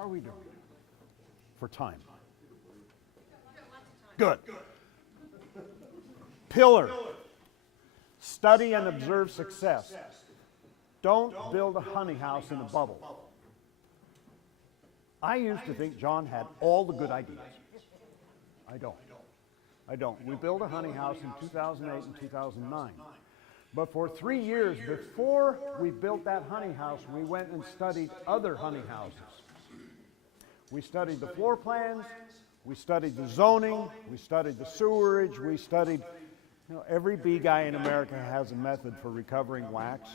How are we doing for time? Good. Pillar. Study and observe success. Don't build a honey house in a bubble. I used to think John had all the good ideas. I don't. I don't. We built a honey house in 2008 and 2009. But for 3 years before we built that honey house, we went and studied other honey houses. We studied the floor plans, we studied the zoning, we studied the sewerage, we studied, every bee guy in America has a method for recovering wax.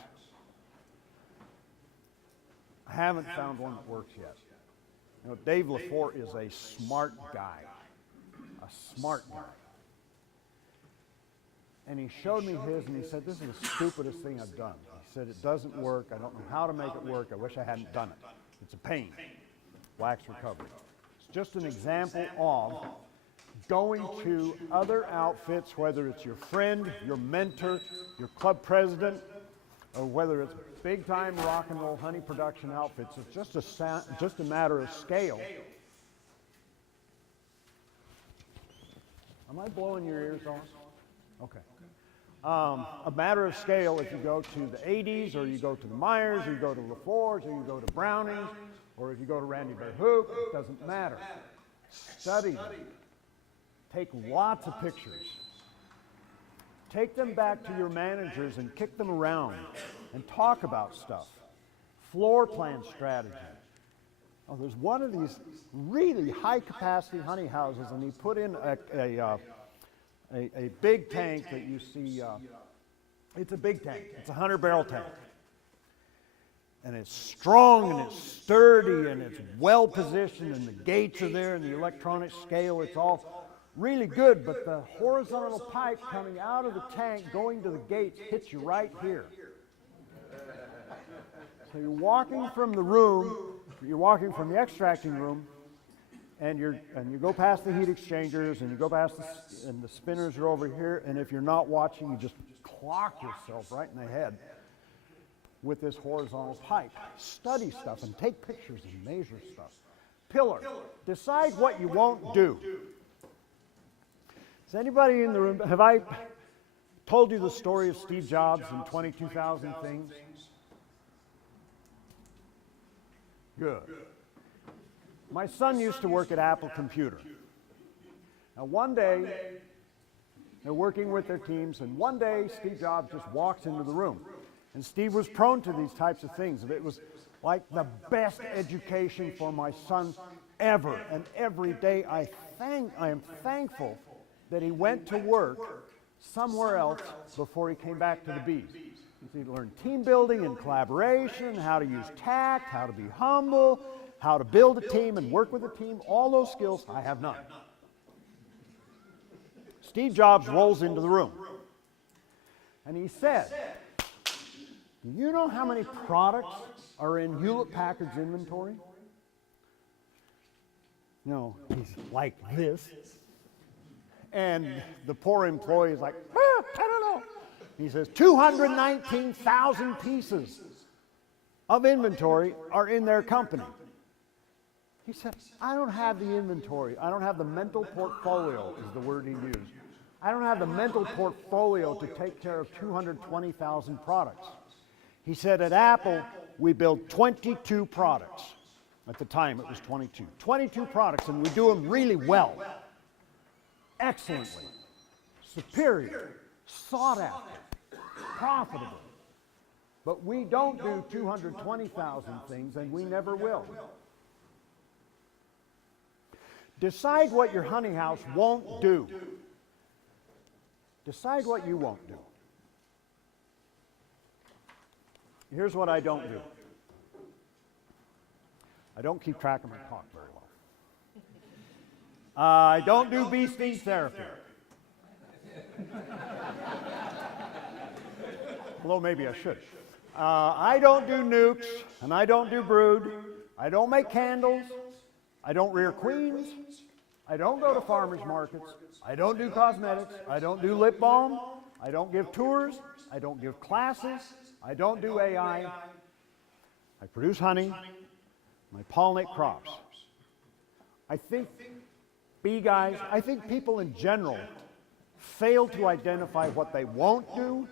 I haven't found one that works yet. Dave LaForte is a smart guy, a smart guy. And he showed me his and he said, this is the stupidest thing I've done. He said, it doesn't work, I don't know how to make it work, I wish I hadn't done it. It's a pain, wax recovery. It's just an example of going to other outfits, whether it's your friend, your mentor, your club president, or whether it's big-time rock and roll honey production outfits. It's just a matter of scale. Am I blowing your ears off? Okay. A matter of scale, if you go to the 80s, or you go to the Myers, or you go to LaForge, or you go to Brownings, or if you go to Randy Bear Hoop, it doesn't matter. Study them. Take lots of pictures. Take them back to your managers and kick them around and talk about stuff. Floor plan strategy. Oh, there's one of these really high-capacity honey houses, and he put in a big tank that you see. It's a big tank. It's a 100-barrel tank. And it's strong, and it's sturdy, and it's well-positioned, and the gates are there, and the electronic scale, it's all really good, but the horizontal pipe coming out of the tank going to the gates hits you right here. So you're walking from the room, you're walking from the extracting room, and you go past the heat exchangers, and you go past and the spinners are over here, and if you're not watching, you just clock yourself right in the head with this horizontal pipe. Study stuff and take pictures and measure stuff. Pillar. Decide what you won't do. Is anybody in the room, have I told you the story of Steve Jobs and 22,000 things? Good. My son used to work at Apple Computer. Now one day, they're working with their teams, and one day Steve Jobs just walks into the room. And Steve was prone to these types of things. It was like the best education for my son ever. And every day I am thankful that he went to work somewhere else before he came back to the bees. He learned team building and collaboration, how to use tact, how to be humble, how to build a team and work with a team. All those skills, I have none. Steve Jobs rolls into the room. And he said, do you know how many products are in Hewlett-Packard's inventory? No, he's like this. And the poor employee is like, I don't know. He says, 219,000 pieces of inventory are in their company. He said, I don't have the inventory. I don't have the mental portfolio, is the word he used. I don't have the mental portfolio to take care of 220,000 products. He said, at Apple, we build 22 products. At the time, it was 22. 22 products, and we do them really well. Excellently. Superior. Sought after. Profitable. But we don't do 220,000 things, and we never will. Decide what your honey house won't do. Decide what you won't do. Here's what I don't do. I don't keep track of my talk very well. I don't do bee sting therapy. Although maybe I should. I don't do nukes, and I don't do brood. I don't make candles. I don't rear queens. I don't go to farmers markets. I don't do cosmetics. I don't do lip balm. I don't give tours. I don't give classes. I don't do AI. I produce honey. my pollinate crops. I think bee guys, I think people in general fail to identify what they won't do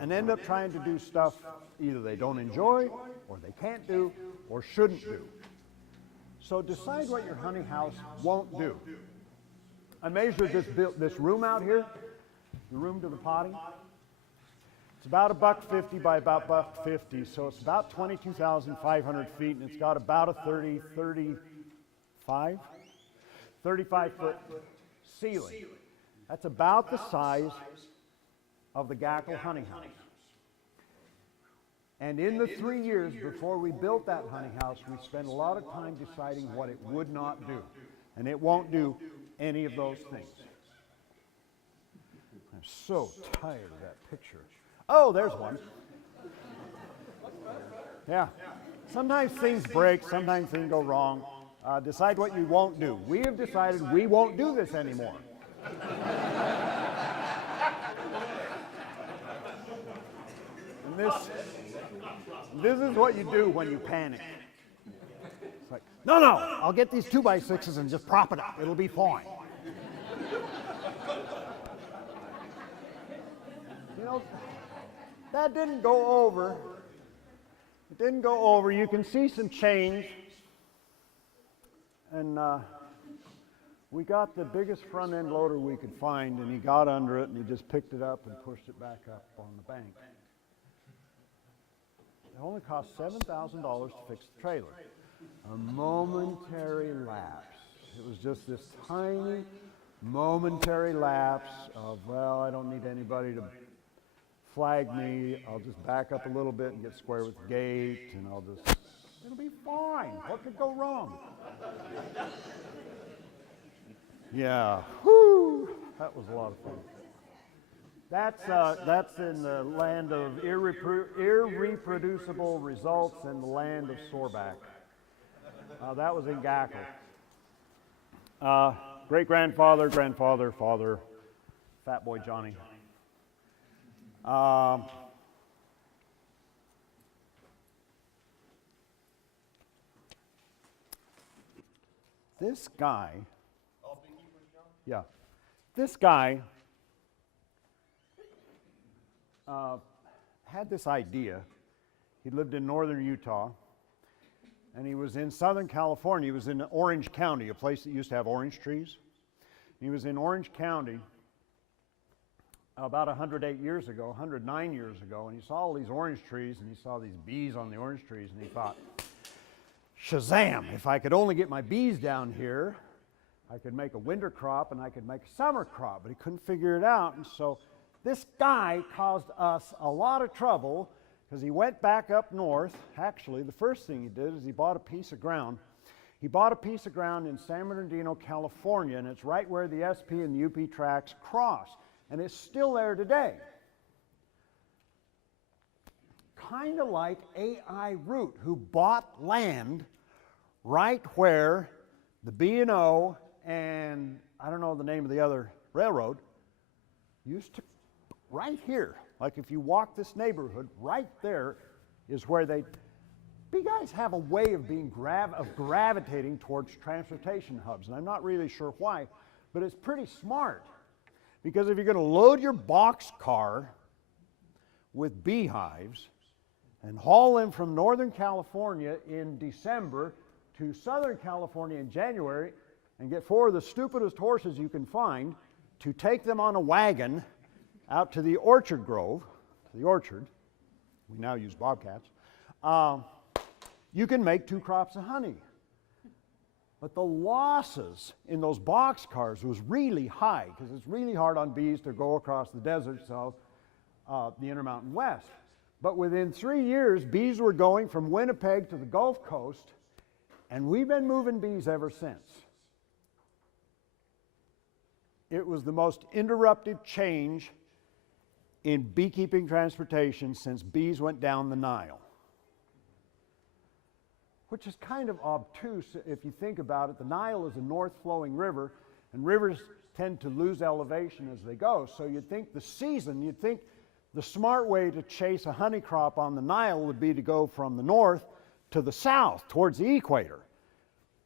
and end up trying to do stuff either they don't enjoy or they can't do or shouldn't do. So decide what your honey house won't do. I measured this room out here, the room to the potting. It's about $1.50 by about $1.50, so it's about 22,500 feet, and it's got about a 35-foot ceiling. That's about the size of the Gackle honey house. And in the 3 years before we built that honey house, we spent a lot of time deciding what it would not do. And it won't do any of those things. I'm so tired of that picture. Oh, there's one. Yeah. Sometimes things break, sometimes things go wrong. Decide what you won't do. We have decided we won't do this anymore. And this is what you do when you panic. It's like, no, I'll get these 2x6s and just prop it up. It'll be fine. You know, that didn't go over. It didn't go over. You can see some change. And we got the biggest front end loader we could find, and he got under it and he just picked it up and pushed it back up on the bank. It only cost $7,000 to fix the trailer. A momentary lapse. It was just this tiny momentary lapse of, well, I don't need anybody to flag me. I'll just back up a little bit and get square with the gate, and it'll be fine. What could go wrong? Yeah, whoo, that was a lot of fun. That's in the land of irreproducible results and the land of soreback. That was in Gackle. Great-grandfather, grandfather, father, Fat Boy Johnny. This guy, this guy had this idea. He lived in northern Utah, and he was in Southern California. He was in Orange County, a place that used to have orange trees. He was in Orange County about 109 years ago, and he saw all these orange trees, and he saw these bees on the orange trees, and he thought, Shazam, if I could only get my bees down here, I could make a winter crop and I could make a summer crop, but he couldn't figure it out. And so this guy caused us a lot of trouble because he went back up north. Actually, the first thing he did is he bought a piece of ground. He bought a piece of ground in San Bernardino, California, and it's right where the SP and the UP tracks cross, and it's still there today. Kind of like A.I. Root, who bought land right where the B&O and I don't know the name of the other railroad used to, right here. Like if you walk this neighborhood, right there is where bee guys have a way of gravitating towards transportation hubs, and I'm not really sure why, but it's pretty smart. Because if you're going to load your box car with beehives and haul them from Northern California in December to Southern California in January and get 4 of the stupidest horses you can find to take them on a wagon out to the orchard grove, to the orchard, we now use bobcats, you can make 2 crops of honey. But the losses in those box cars was really high because it's really hard on bees to go across the desert, so the Intermountain West. But within 3 years, bees were going from Winnipeg to the Gulf Coast, and we've been moving bees ever since. It was the most interrupted change in beekeeping transportation since bees went down the Nile. Which is kind of obtuse if you think about it. The Nile is a north-flowing river, and rivers tend to lose elevation as they go. So you'd think the smart way to chase a honey crop on the Nile would be to go from the north to the south towards the equator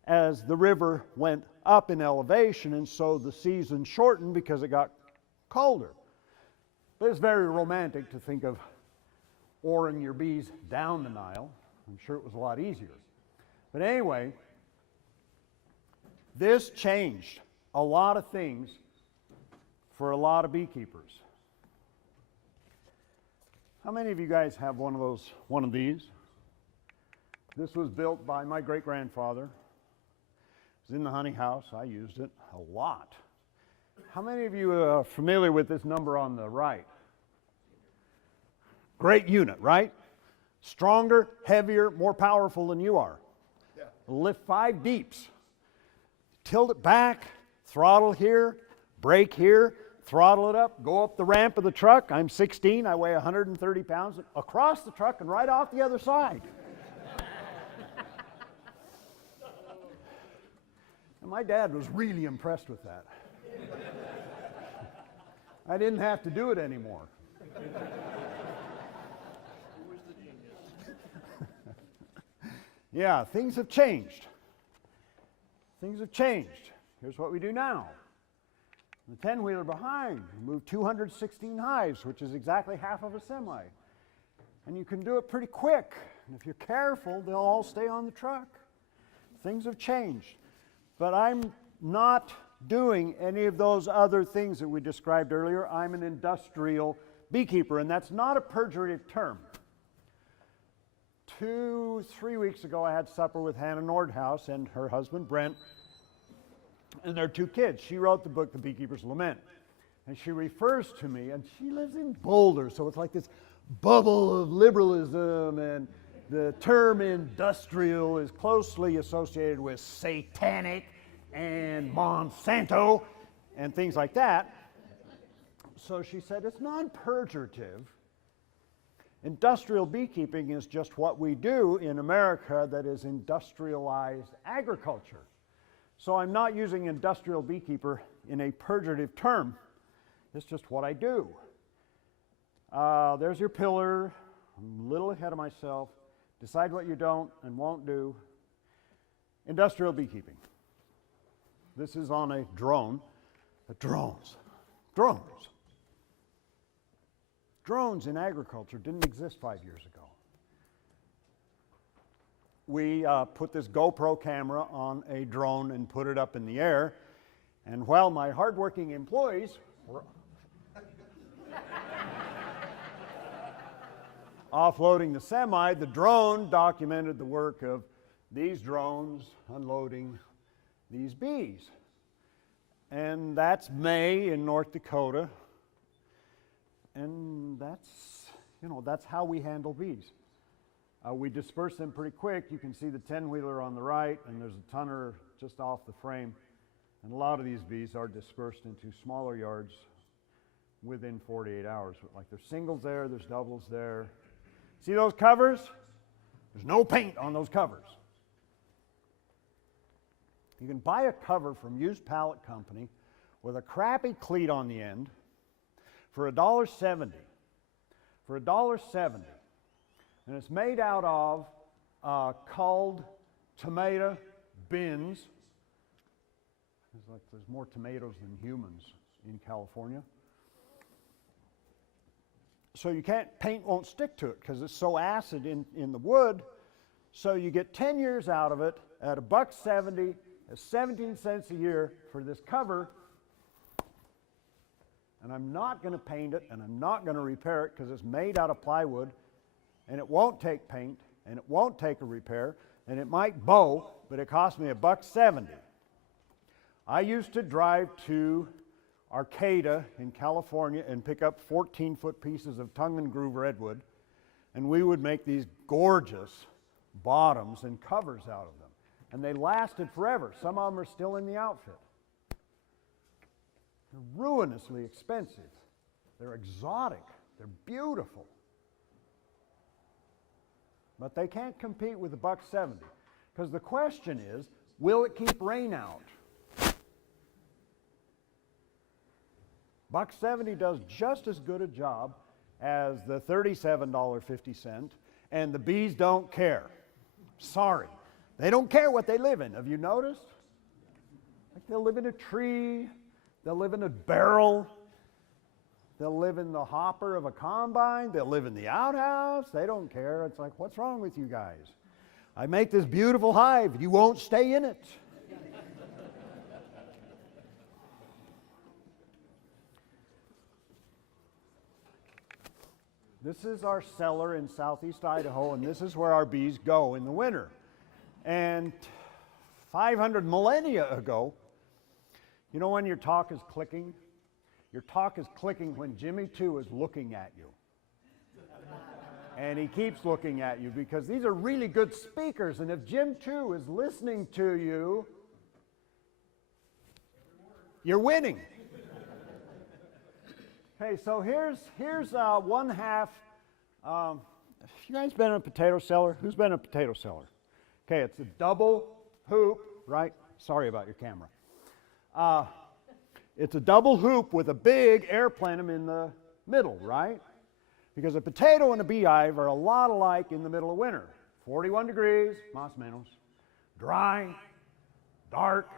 as the river went up in elevation, and so the season shortened because it got colder. But it's very romantic to think of oaring your bees down the Nile. I'm sure it was a lot easier. But anyway, this changed a lot of things for a lot of beekeepers. How many of you guys have one of these? This was built by my great-grandfather. It was in the honey house. I used it a lot. How many of you are familiar with this number on the right? Great unit, right? Stronger, heavier, more powerful than you are. Yeah. Lift 5 deeps. Tilt it back, throttle here, brake here, throttle it up, go up the ramp of the truck. I'm 16, I weigh 130 pounds, across the truck and right off the other side. And my dad was really impressed with that. I didn't have to do it anymore. Yeah, things have changed. Things have changed. Here's what we do now. The 10-wheeler behind, we move 216 hives, which is exactly half of a semi. And you can do it pretty quick. And if you're careful, they'll all stay on the truck. Things have changed. But I'm not doing any of those other things that we described earlier. I'm an industrial beekeeper, and that's not a pejorative term. 2-3 weeks ago, I had supper with Hannah Nordhaus and her husband, Brent, and their 2 kids. She wrote the book, The Beekeeper's Lament. And she refers to me, and she lives in Boulder, so it's like this bubble of liberalism, and the term industrial is closely associated with satanic and Monsanto and things like that. So she said, it's non-pejorative. Industrial beekeeping is just what we do in America that is industrialized agriculture. So I'm not using industrial beekeeper in a pejorative term. It's just what I do. There's your pillar. I'm a little ahead of myself. Decide what you don't and won't do. Industrial beekeeping. This is on a drone. Drones. Drones in agriculture didn't exist 5 years ago. We put this GoPro camera on a drone and put it up in the air. And while my hardworking employees were offloading the semi, the drone documented the work of these drones unloading these bees. And that's May in North Dakota. And that's how we handle bees. We disperse them pretty quick. You can see the 10-wheeler on the right, and there's a tonner just off the frame. And a lot of these bees are dispersed into smaller yards within 48 hours. Like there's singles there, there's doubles there. See those covers? There's no paint on those covers. You can buy a cover from Used Pallet Company with a crappy cleat on the end for $1.70. For $1.70. And it's made out of culled tomato bins. It's like there's more tomatoes than humans in California. So paint won't stick to it because it's so acid in the wood. So you get 10 years out of it at $1.70, at 17 cents a year for this cover. And I'm not going to paint it, and I'm not going to repair it because it's made out of plywood, and it won't take paint, and it won't take a repair, and it might bow, but it cost me $1.70. I used to drive to Arcata in California and pick up 14-foot pieces of tongue and groove redwood, and we would make these gorgeous bottoms and covers out of them. And they lasted forever. Some of them are still in the outfit. They're ruinously expensive. They're exotic. They're beautiful. But they can't compete with $1.70. Because the question is, will it keep rain out? $1.70 does just as good a job as the $37.50, and the bees don't care. Sorry. They don't care what they live in. Have you noticed? Like they'll live in a tree, they'll live in a barrel, they'll live in the hopper of a combine, they'll live in the outhouse. They don't care. It's like, what's wrong with you guys? I make this beautiful hive, you won't stay in it. This is our cellar in southeast Idaho, and this is where our bees go in the winter. And 500 millennia ago, you know when your talk is clicking? Your talk is clicking when Jimmy 2 is looking at you. And he keeps looking at you because these are really good speakers, and if Jim 2 is listening to you, you're winning. Okay, so here's one half. You guys been in a potato cellar? Who's been in a potato cellar? Okay, it's a double hoop, right? Sorry about your camera. It's a double hoop with a big air plenum in the middle, right? Because a potato and a beehive are a lot alike in the middle of winter. 41 degrees, más o menos, dry, dark.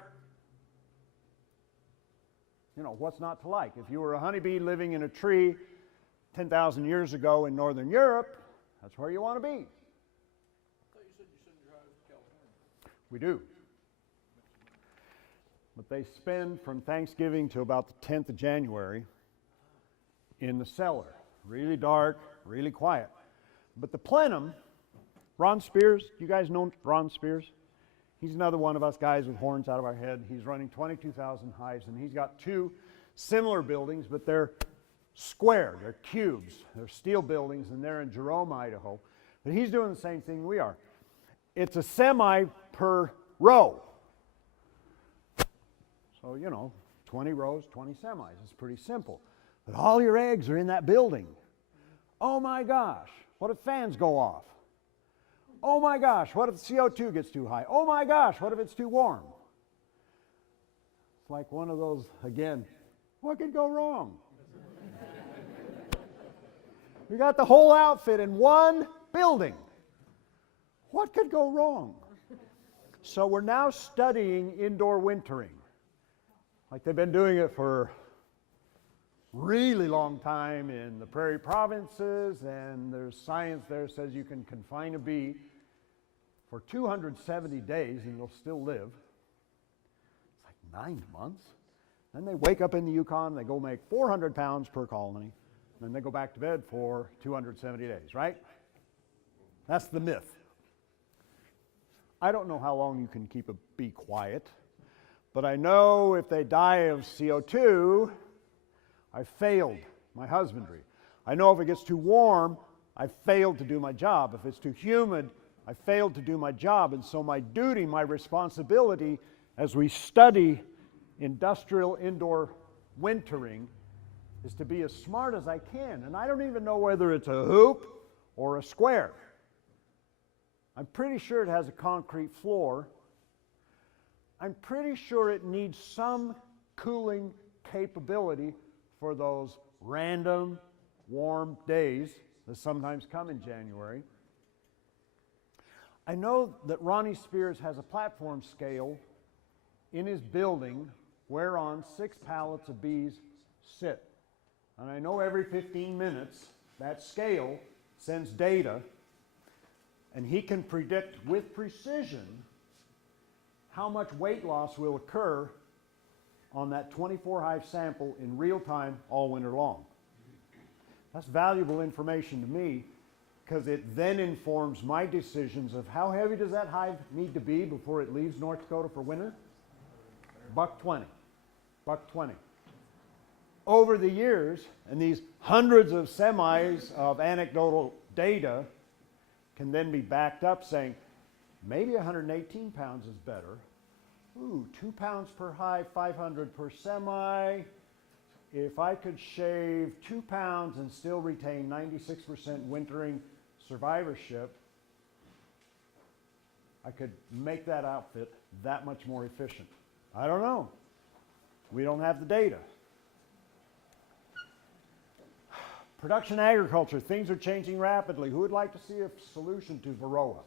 You know, what's not to like? If you were a honeybee living in a tree 10,000 years ago in northern Europe, that's where you want to be. I thought you said you send your hives to California. We do. But they spend from Thanksgiving to about the 10th of January in the cellar. Really dark, really quiet. But the plenum, Ron Spears, you guys know Ron Spears? He's another one of us guys with horns out of our head. He's running 22,000 hives, and he's got two similar buildings, but they're square, they're cubes. They're steel buildings, and they're in Jerome, Idaho. But he's doing the same thing we are. It's a semi per row. So, you know, 20 rows, 20 semis. It's pretty simple. But all your eggs are in that building. Oh my gosh, what if fans go off? Oh my gosh, what if the CO2 gets too high? Oh my gosh, what if it's too warm? It's like one of those, again, what could go wrong? We got the whole outfit in one building. What could go wrong? So we're now studying indoor wintering. Like they've been doing it for really long time in the prairie provinces, and there's science there says you can confine a bee for 270 days and it'll still live. It's like 9 months. Then they wake up in the Yukon, they go make 400 pounds per colony, and then they go back to bed for 270 days, right? That's the myth. I don't know how long you can keep a bee quiet, but I know if they die of CO2, I failed my husbandry. I know if it gets too warm, I failed to do my job. If it's too humid, I failed to do my job. And so my duty, my responsibility as we study industrial indoor wintering is to be as smart as I can. And I don't even know whether it's a hoop or a square. I'm pretty sure it has a concrete floor. I'm pretty sure it needs some cooling capability for those random warm days that sometimes come in January. I know that Ronnie Spears has a platform scale in his building whereon 6 pallets of bees sit. And I know every 15 minutes that scale sends data, and he can predict with precision how much weight loss will occur on that 24 hive sample in real time all winter long. That's valuable information to me because it then informs my decisions of how heavy does that hive need to be before it leaves North Dakota for winter? $1.20. $1.20. Over the years, and these hundreds of semis of anecdotal data can then be backed up saying, maybe 118 pounds is better. Ooh, 2 pounds per hive, 500 per semi. If I could shave 2 pounds and still retain 96% wintering survivorship, I could make that outfit that much more efficient. I don't know. We don't have the data. Production agriculture, things are changing rapidly. Who would like to see a solution to Varroa?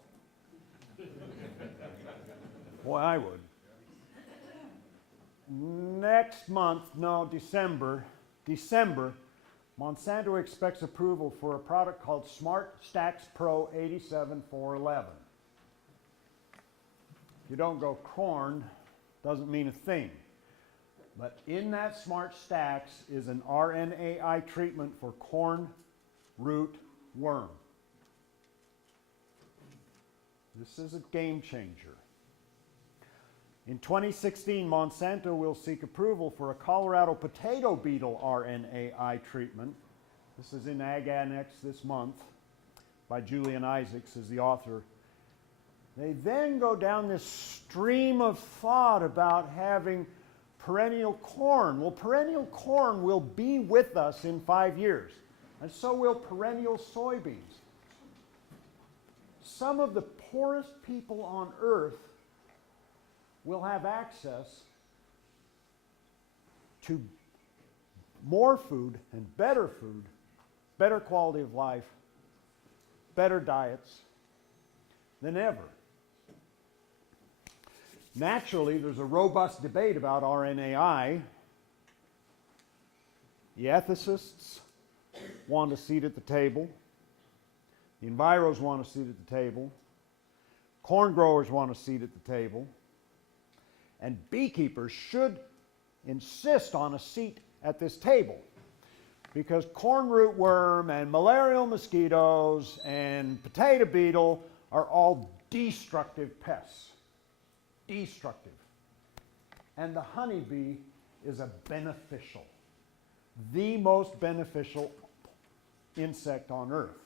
Boy, I would. Next month, no, December, Monsanto expects approval for a product called Smart Stacks Pro 87411. You don't go corn, doesn't mean a thing. But in that Smart Stacks is an RNAi treatment for corn root worm. This is a game changer. In 2016, Monsanto will seek approval for a Colorado potato beetle RNAi treatment. This is in Ag Annex this month by Julian Isaacs as the author. They then go down this stream of thought about having perennial corn. Well, perennial corn will be with us in 5 years, and so will perennial soybeans. Some of the poorest people on earth will have access to more food and better quality of life, better diets than ever. Naturally, there's a robust debate about RNAi. The ethicists want a seat at the table. The enviros want a seat at the table. Corn growers want a seat at the table. And beekeepers should insist on a seat at this table, because corn rootworm and malarial mosquitoes and potato beetle are all destructive pests. Destructive. And the honeybee is a beneficial, the most beneficial insect on earth.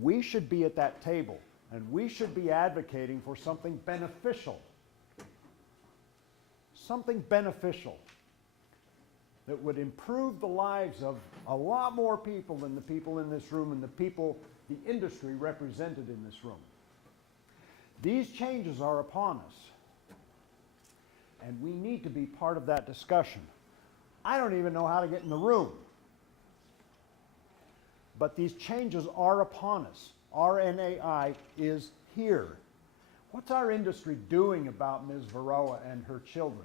We should be at that table, and we should be advocating for something beneficial. Something beneficial that would improve the lives of a lot more people than the people in this room and the industry represented in this room. These changes are upon us, and we need to be part of that discussion. I don't even know how to get in the room, but these changes are upon us. RNAi is here. What's our industry doing about Ms. Varroa and her children?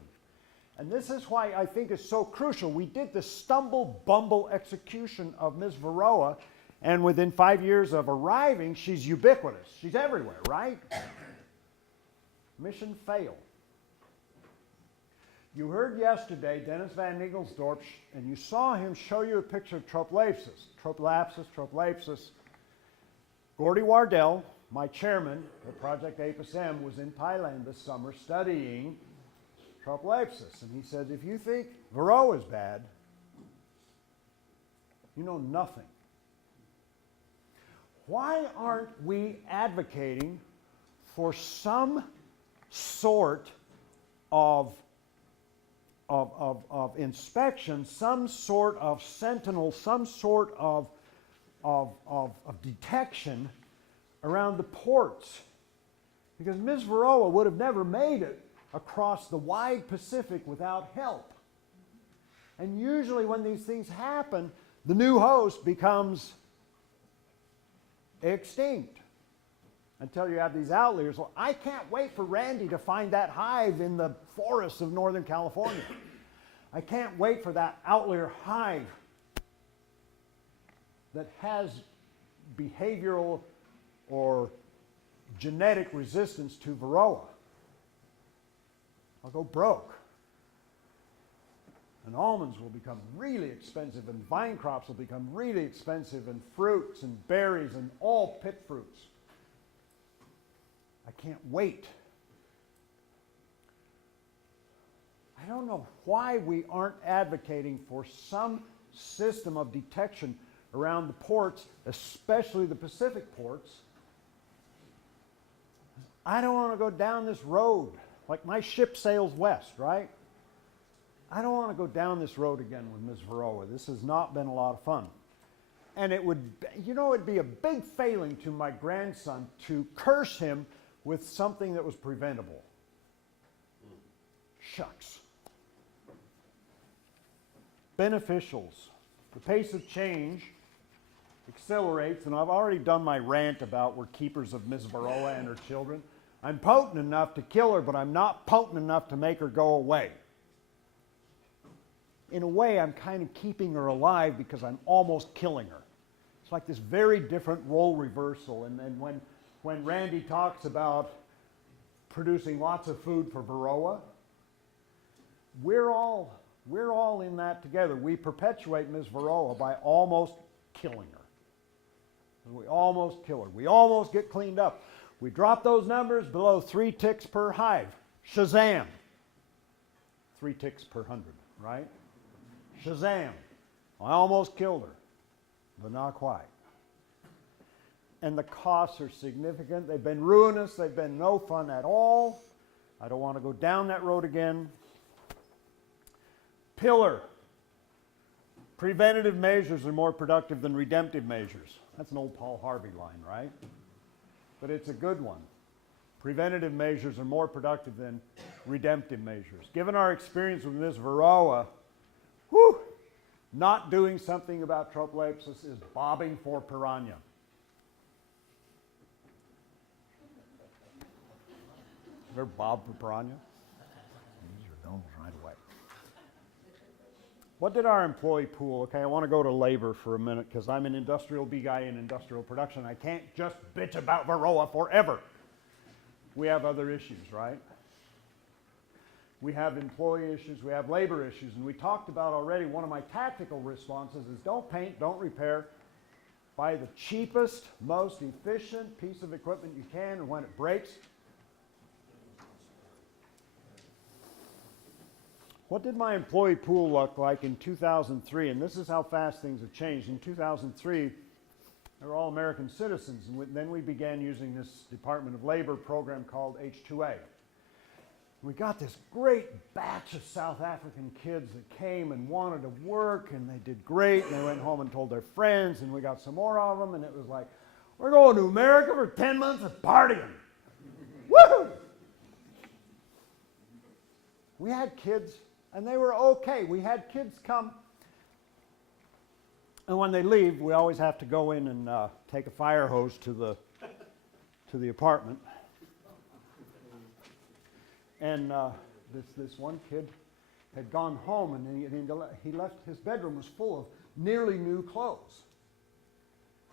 And this is why I think it's so crucial. We did the stumble-bumble execution of Ms. Varroa, and within 5 years of arriving, she's ubiquitous. She's everywhere, right? Mission failed. You heard yesterday Dennis Van Nigelsdorp, and you saw him show you a picture of Tropolapsis. Gordy Wardell, my chairman of Project Apis M, was in Thailand this summer studying Tropolapsis, and he said, if you think Varroa is bad, you know nothing. Why aren't we advocating for some sort of inspection, some sort of sentinel, some sort of detection around the ports? Because Ms. Varroa would have never made it across the wide Pacific without help. And usually when these things happen, the new host becomes extinct until you have these outliers. Well, I can't wait for Randy to find that hive in the forests of Northern California. I can't wait for that outlier hive that has behavioral or genetic resistance to Varroa. I'll go broke. And almonds will become really expensive, and vine crops will become really expensive, and fruits and berries and all pit fruits. I can't wait. I don't know why we aren't advocating for some system of detection around the ports, especially the Pacific ports. I don't want to go down this road. Like my ship sails west, right? I don't want to go down this road again with Ms. Varroa. This has not been a lot of fun. And it would, it'd be a big failing to my grandson to curse him with something that was preventable. Shucks. Beneficials. The pace of change accelerates, and I've already done my rant about we're keepers of Ms. Varroa and her children. I'm potent enough to kill her, but I'm not potent enough to make her go away. In a way, I'm kind of keeping her alive because I'm almost killing her. It's like this very different role reversal. And when Randy talks about producing lots of food for Varroa, we're all in that together. We perpetuate Ms. Varroa by almost killing her. We almost kill her. We almost get cleaned up. We drop those numbers below 3 ticks per hive. Shazam. 3 ticks per 100, right? Shazam. I almost killed her, but not quite. And the costs are significant. They've been ruinous. They've been no fun at all. I don't want to go down that road again. Pillar. Preventative measures are more productive than redemptive measures. That's an old Paul Harvey line, right? But it's a good one. Preventative measures are more productive than redemptive measures. Given our experience with Ms. Varroa, not doing something about tropolepsis is bobbing for piranha. Ever bob for piranha? Use your nose right away. What did our employee pool? Okay, I want to go to labor for a minute because I'm an industrial bee guy in industrial production. I can't just bitch about Varroa forever. We have other issues, right? We have employee issues, we have labor issues, and we talked about already one of my tactical responses is don't paint, don't repair. Buy the cheapest, most efficient piece of equipment you can, and when it breaks, what did my employee pool look like in 2003? And this is how fast things have changed. In 2003, they were all American citizens, and then we began using this Department of Labor program called H2A. We got this great batch of South African kids that came and wanted to work, and they did great, and they went home and told their friends, and we got some more of them, and it was like, we're going to America for 10 months of partying. Woohoo! We had kids, and they were okay. We had kids come, and when they leave, we always have to go in and take a fire hose to the apartment. And this one kid had gone home, and he left, his bedroom was full of nearly new clothes.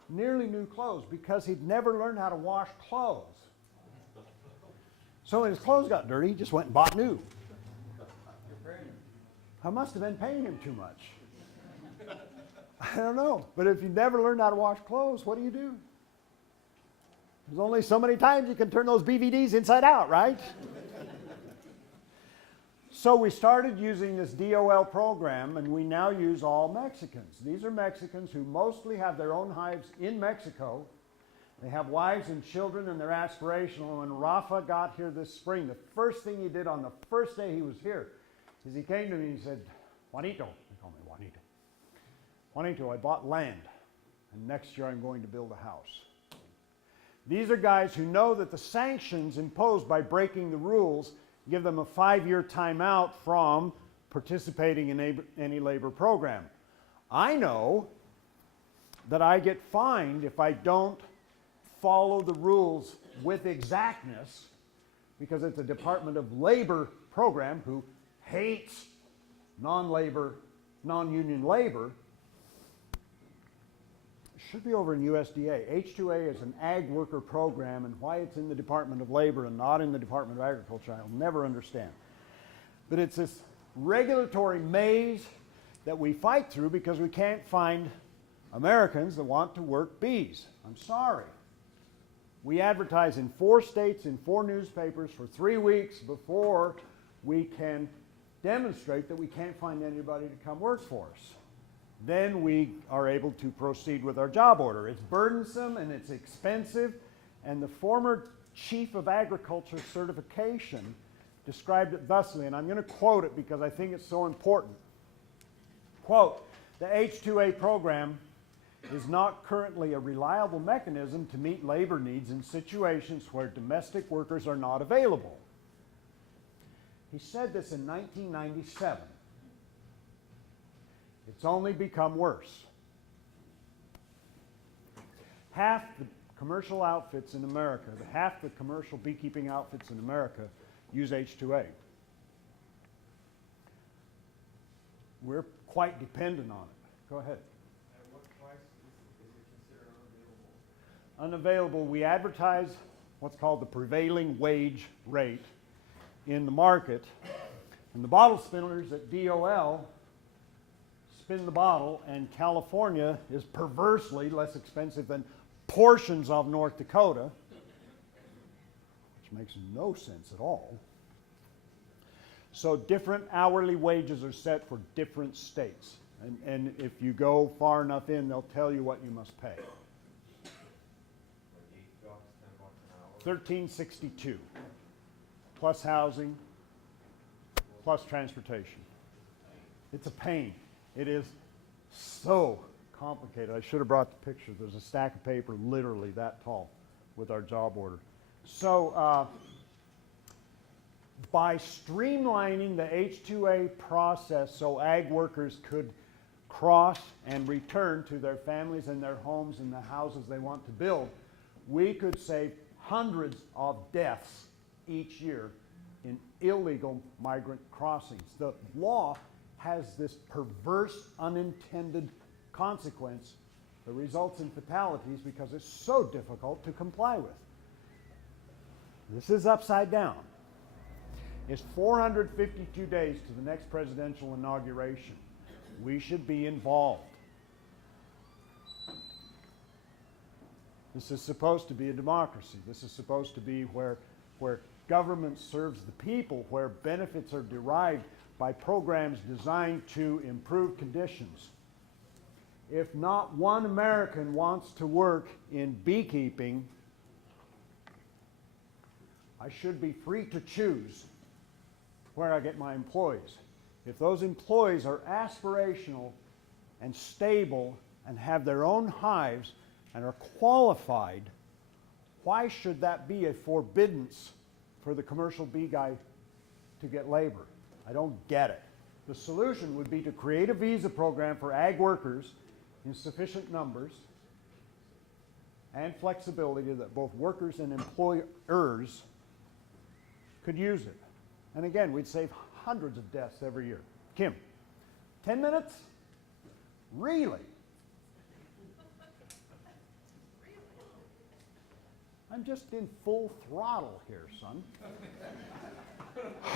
Nearly new clothes, because he'd never learned how to wash clothes. So when his clothes got dirty, he just went and bought new. I must have been paying him too much. I don't know. But if you never learned how to wash clothes, what do? There's only so many times you can turn those BVDs inside out, right? So we started using this DOL program, and we now use all Mexicans. These are Mexicans who mostly have their own hives in Mexico. They have wives and children, and they're aspirational. When Rafa got here this spring, the first thing he did on the first day he was here is he came to me and he said, Juanito, they call me Juanito. Juanito, I bought land, and next year I'm going to build a house. These are guys who know that the sanctions imposed by breaking the rules give them a 5-year timeout from participating in any labor program. I know that I get fined if I don't follow the rules with exactness, because it's a Department of Labor program who hates non-labor, non-union labor. It should be over in USDA. H2A is an ag worker program, and why it's in the Department of Labor and not in the Department of Agriculture, I'll never understand. But it's this regulatory maze that we fight through because we can't find Americans that want to work bees. I'm sorry. We advertise in 4 states, in 4 newspapers for 3 weeks before we can demonstrate that we can't find anybody to come work for us. Then we are able to proceed with our job order. It's burdensome and it's expensive, and the former Chief of Agriculture certification described it thusly, and I'm going to quote it because I think it's so important. Quote, the H2A program is not currently a reliable mechanism to meet labor needs in situations where domestic workers are not available. He said this in 1997. It's only become worse. Half the commercial outfits in America, half the commercial beekeeping outfits in America use H2A. We're quite dependent on it. Go ahead. At what price is it considered unavailable? Unavailable, we advertise what's called the prevailing wage rate in the market, and the bottle spinners at DOL spin the bottle, and California is perversely less expensive than portions of North Dakota, which makes no sense at all. So different hourly wages are set for different states, and if you go far enough in, they'll tell you what you must pay. Like $8, $10 an hour. $13.62 plus housing plus transportation. It's a pain. It is so complicated. I should have brought the picture. There's a stack of paper literally that tall with our job order. So by streamlining the H2A process so ag workers could cross and return to their families and their homes and the houses they want to build, we could save hundreds of deaths each year in illegal migrant crossings. The law has this perverse, unintended consequence that results in fatalities because it's so difficult to comply with. This is upside down. It's 452 days to the next presidential inauguration. We should be involved. This is supposed to be a democracy. This is supposed to be where government serves the people, where benefits are derived by programs designed to improve conditions. If not one American wants to work in beekeeping, I should be free to choose where I get my employees. If those employees are aspirational and stable and have their own hives and are qualified, why should that be a forbiddance for the commercial bee guy to get labor? I don't get it. The solution would be to create a visa program for ag workers in sufficient numbers and flexibility that both workers and employers could use it. And again, we'd save hundreds of deaths every year. Kim, 10 minutes? Really? I'm just in full throttle here, son.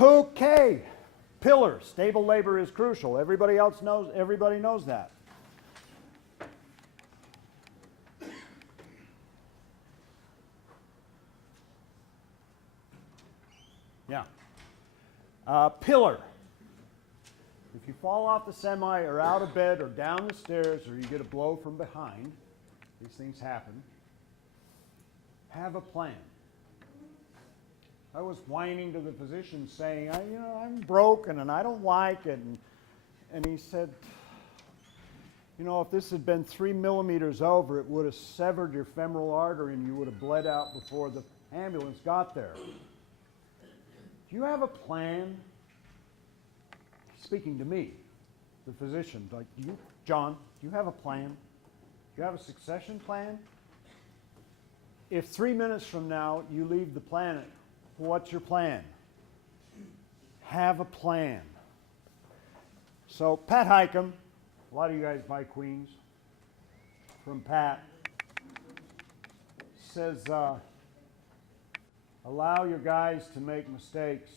Okay. Pillar, stable labor is crucial. Everybody knows that. Yeah. Pillar. If you fall off the semi or out of bed or down the stairs or you get a blow from behind, these things happen, have a plan. I was whining to the physician saying, I'm broken and I don't like it. And he said, if this had been 3 millimeters over, it would have severed your femoral artery and you would have bled out before the ambulance got there. Do you have a plan? Speaking to me, the physician, like, John, do you have a plan? Do you have a succession plan? If 3 minutes from now you leave the planet, what's your plan? Have a plan. So Pat Hikem, a lot of you guys buy Queens from Pat, says, allow your guys to make mistakes.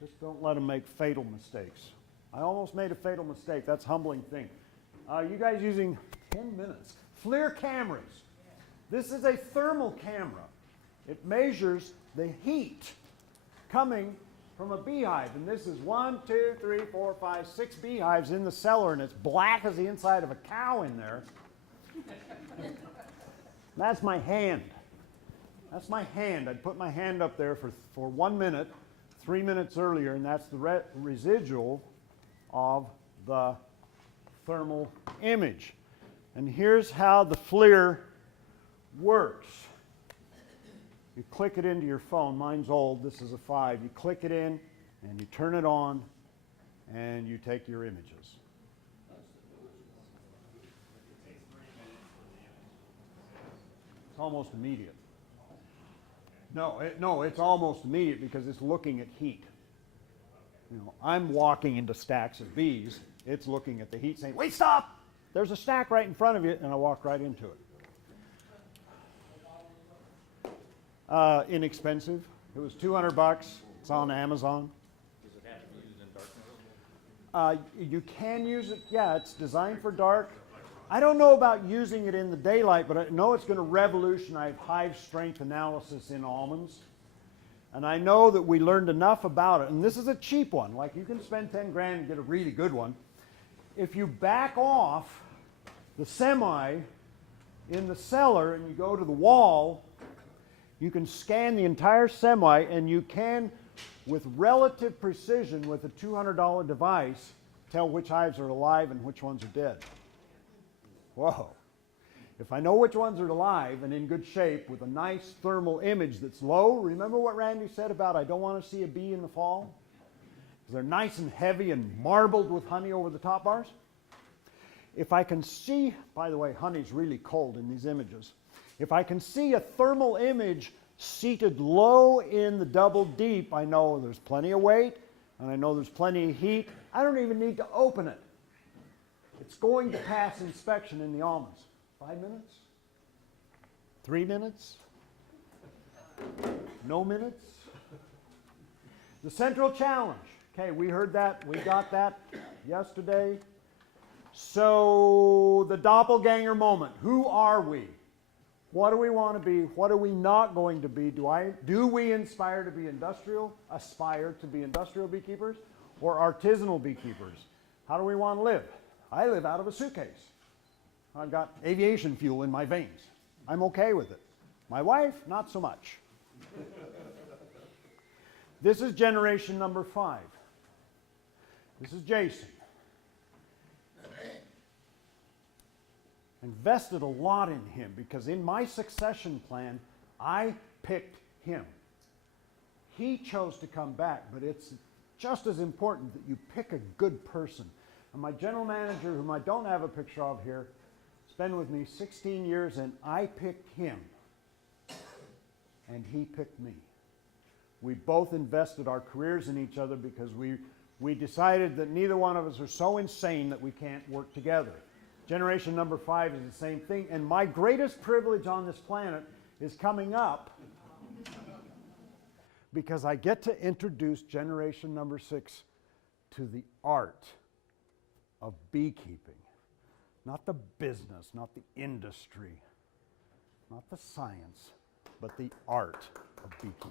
Just don't let them make fatal mistakes. I almost made a fatal mistake. That's a humbling thing. You guys using 10 minutes. FLIR cameras. This is a thermal camera. It measures the heat coming from a beehive. And this is 1, 2, 3, 4, 5, 6 beehives in the cellar, and it's black as the inside of a cow in there. That's my hand. That's my hand. I'd put my hand up there for 1 minute, 3 minutes earlier, and that's the residual of the thermal image. And here's how the FLIR works. You click it into your phone. Mine's old. This is a 5. You click it in, and you turn it on, and you take your images. almost immediate. No, it's almost immediate because it's looking at heat. You know, I'm walking into stacks of bees. It's looking at the heat saying, wait, stop! There's a stack right in front of you, and I walk right into it. Inexpensive. It was $200. It's on Amazon. Does it have to be used in darkness? You can use it, yeah, it's designed for dark. I don't know about using it in the daylight, but I know it's going to revolutionize hive strength analysis in almonds. And I know that we learned enough about it, and this is a cheap one. Like, you can spend 10 grand and get a really good one. If you back off the semi in the cellar and you go to the wall, you can scan the entire semi, and you can, with relative precision, with a $200 device, tell which hives are alive and which ones are dead. Whoa. If I know which ones are alive and in good shape with a nice thermal image that's low, remember what Randy said about I don't want to see a bee in the fall? Because they're nice and heavy and marbled with honey over the top bars. If I can see, by the way, honey's really cold in these images. If I can see a thermal image seated low in the double deep, I know there's plenty of weight and I know there's plenty of heat. I don't even need to open it. It's going to pass inspection in the almonds. 5 minutes? 3 minutes? No minutes? The central challenge. Okay, we heard that. We got that yesterday. So, the doppelganger moment. Who are we? What do we want to be? What are we not going to be? Do we aspire to be industrial beekeepers or artisanal beekeepers? How do we want to live? I live out of a suitcase. I've got aviation fuel in my veins. I'm okay with it. My wife, not so much. This is generation number 5. This is Jason. Invested a lot in him because in my succession plan, I picked him. He chose to come back, but it's just as important that you pick a good person. And my general manager, whom I don't have a picture of here, has been with me 16 years, and I picked him. And he picked me. We both invested our careers in each other because we decided that neither one of us are so insane that we can't work together. Generation number 5 is the same thing, and my greatest privilege on this planet is coming up because I get to introduce generation number 6 to the art of beekeeping. Not the business, not the industry, not the science, but the art of beekeeping.